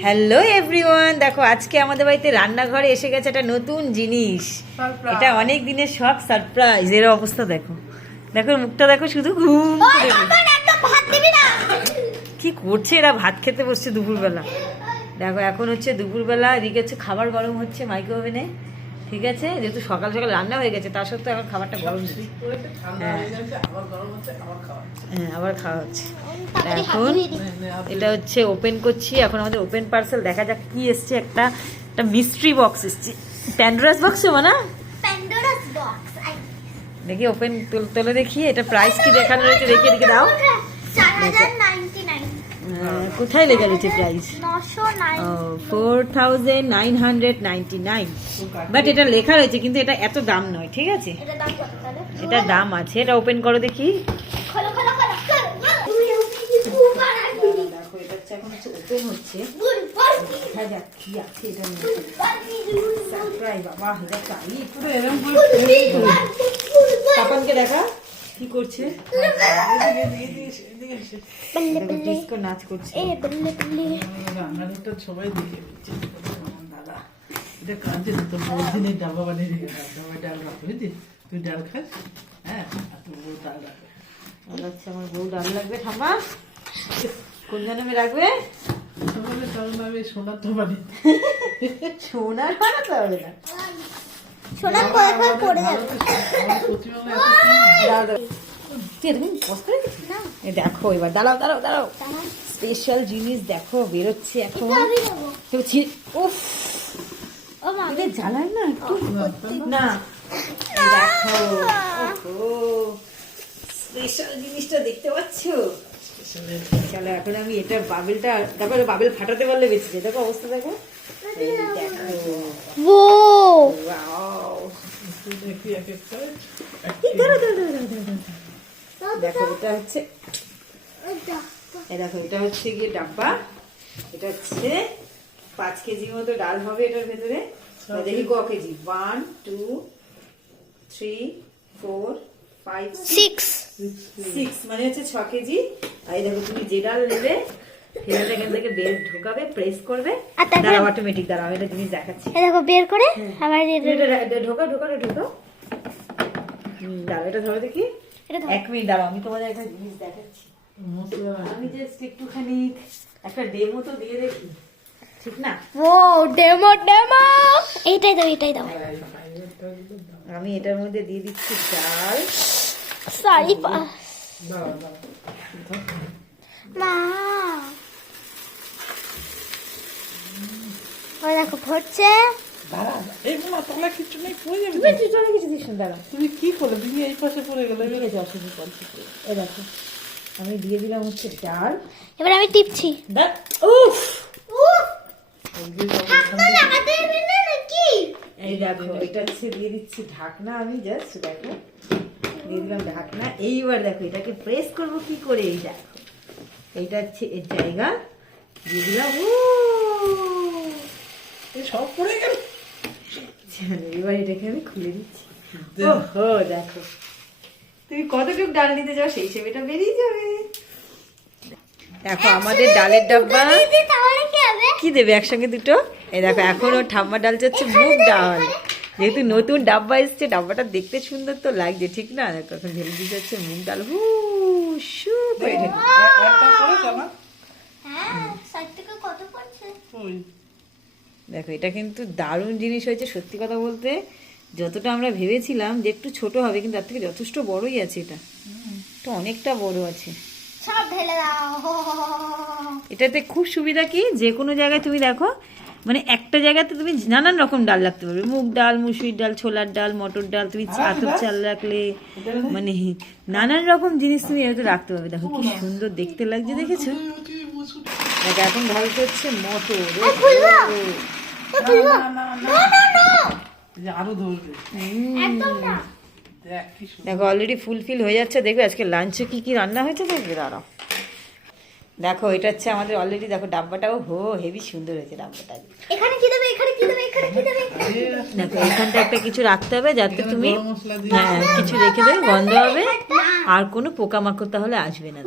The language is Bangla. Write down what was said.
হ্যালো এভরিওয়ান, দেখো আজকে আমাদের বাড়িতে রান্নাঘরে এসে গেছে একটা নতুন জিনিস। এটা অনেক দিনের শখ, সারপ্রাইজ। এর অবস্থা দেখো, দেখো মুখটা দেখো, শুধু ঘুম কি করছে এরা। ভাত খেতে বসছে দুপুরবেলা। দেখো এখন হচ্ছে দুপুরবেলা, এদিকে হচ্ছে খাবার গরম হচ্ছে মাইক্রো ওভেনে। ঠিক আছে, যেহেতু সকাল সকাল রান্না হয়ে গেছে, তার সত্ত্বেও এখন খাবারটা গরম দিচ্ছে। হ্যাঁ, আবার খাওয়া হচ্ছে। এখন এটা হচ্ছে ওপেন করছি। এখন আমাদের ওপেন পার্সেল, দেখা যাক কি এসছে। একটা মিস্ট্রি বক্স এসছে। প্যান্ডোরাস বক্স না, দেখি ওপেন তোলে দেখি। এটা প্রাইস কি দেখানো রয়েছে, দেখি এদিকে দাও। কোথায় লেখা রয়েছে প্রাইস? 4999। বাট এটা লেখা রয়েছে, কিন্তু এটা এত দাম নয়। ঠিক আছে, এটা দাম আছে। এটা ওপেন করো দেখি। দেখো এটা হচ্ছে এখন হচ্ছে ওপেন হচ্ছে। দেখা যাক কি আছে এটা মধ্যে। সারপ্রাইজ বাবা, এটা চাই পুরো এরকম করে। পাপানকে দেখা কি করছে, ডিস্কো নাচ করছে। রান্নাঘরটা সবাই দেখে দিচ্ছে। দাদা এটা কাঁদছে, তো বহুদিনের ডাবা বানিয়ে রেখে ডাবা ডাল রাখো, বুঝলি? তুই ডাল খাস, হ্যাঁ, আর তোর বউ ডাল রাখবে। আচ্ছা, আমার বউ ডাল লাগবে। ঠাম্মা কোন জন্মে রাখবে? সকালে ডাল লাগবে, সোনার তো বানিয়ে। সোনার বানাতে হবে না, সোনার কয়েক হয়ে পড়ে যাবে। দেখো এবার, দাঁড়াও দাঁড়াও দাঁড়াও, স্পেশাল জিনিস দেখো বেরোচ্ছে এখন। উফ, জ্বালায় না একটু না। দেখো স্পেশাল জিনিসটা দেখতে পাচ্ছ। চলো এখন আমি এটা বাবেলটা, তারপরে বাবেল ফাটাতে পারলে বেঁচে। দেখো অবস্থা দেখো। দেখো এটা হচ্ছে, দেখো এটা হচ্ছে গিয়ে ডাব্বা। এটা হচ্ছে 5 কেজি মতো ডাল হবে এটার ভেতরে। দেখি ক কেজি, 1 2 3 4 5 6, মানে হচ্ছে 6 কেজি। আর এই দেখো তুমি যে ডাল নেবে সেটা এখান থেকে বের ঢোকাবে, প্রেস করবে, দাঁড়াও অটোমেটিক। দাঁড়াও, এটা জিনিস দেখাচ্ছি। দেখো বের করে আবার ঢোকা ঢোকা ঢোকা। দাঁড়াও, এটা ধরো দেখি। 1 মিনিট দাঁড়াও, আমি তোমাদের একটা জিনিস দেখাচ্ছি। আমি জাস্ট একটুখানি একটা ডেমো তো দিয়ে দেখি, ঠিক না? ও ডেমো ডেমো, এইটাই দাও এইটাই দাও। আমি এটার মধ্যে দিয়ে দিচ্ছি ডাল। সরি মা, ও দেখো ভরছে। তুমি কি করলে? তুমি এই পাশে পড়ে গেলে। দেখো আমি দিয়ে দিলাম হচ্ছে ডাল। এবার আমি টিপছি। উফ, নাকি এই দেখো এটা হচ্ছে দিয়ে দিচ্ছি ঢাকনা। আমি জাস্ট দেখো দিয়ে দিলাম ঢাকনা। এইবার দেখো এটাকে প্রেস করবো কি করে। এই দেখো এইটা হচ্ছে এর জায়গা, দিয়ে দিলাম। সব পড়ে গেল। এবার এটাকে আমি খুলে দিচ্ছি। ওহো, দেখো তুমি কতটুকু ডাল নিতে যাও সেই হিসেবে এটা বেরিয়ে যাবে। দেখো আমাদের ডালের ডাব্বা। কি দেবে একসঙ্গে দুটো? এই দেখো এখন ওর ঠাম্মা ডাল হচ্ছে মুগ ডাল। যেহেতু নতুন ডাব্বা এসছে, ডাব্বাটা দেখতে সুন্দর তো লাগছে, ঠিক না? দেখো এখন ঢেলে দিতে হচ্ছে মুগ ডাল। দেখো এটা কিন্তু দারুণ জিনিস হয়েছে সত্যি কথা বলতে। যতটা আমরা ভেবেছিলাম যে একটু ছোট হবে, কিন্তু তার থেকে যথেষ্ট বড়ই আছে। এটা তো অনেকটা বড় আছে। সব ঢেলে দাও। এটাতে খুব সুবিধা কি, যে কোনো জায়গায় তুমি দেখো, মানে একটা জায়গাতে তুমি নানান রকম ডাল রাখতে পারবে। মুগ ডাল, মুসুরির ডাল, ছোলার ডাল, মটর ডাল, তুমি আতপ চাল রাখলে, মানে নানান রকম জিনিস তুমি এটাতে রাখতে পারবে। দেখো কি সুন্দর দেখতে লাগছে, দেখেছো? দেখো এখন ঢালতে হচ্ছে মটর। আরো ধরবে। দেখো অলরেডি ফুলফিল হয়ে যাচ্ছে। দেখবে আজকে লাঞ্চে কি কি রান্না হয়েছে দেখবে। দাঁড়াও, দেখো এটা হচ্ছে আমাদের অলরেডি। দেখো ডাব্বাটাও হেভি সুন্দর হয়েছে ডাব্বাটা। এখানে কি দেবে, এখানে কি দেবে, এখানে কি দেবে? দেখো এখানটা একটা কিছু রাখতে হবে যাতে তুমি, হ্যাঁ, কিছু রেখে দেবে, গন্ধ হবে আর কোনো পোকামাকড় তাহলে আসবে না।